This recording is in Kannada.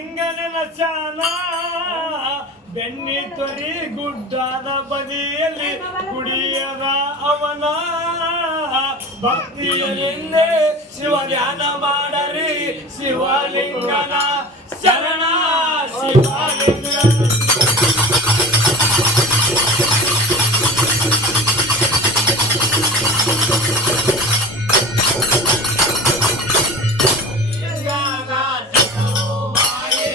ಶಿವಲಿಂಗನ ಶಾನ ಬೆನ್ನಿ ತೊರಿ ಗುಡ್ಡದ ಬದಿಯಲ್ಲಿ ಕುಡಿಯದ ಅವನ ಭಕ್ತಿಯಲ್ಲಿಂದೇ ಶಿವ ಧ್ಯಾನ ಮಾಡರಿ ಶಿವಲಿಂಗನ ಶರಣ ಶಿವಲಿಂಗನ ಮಾಯೇ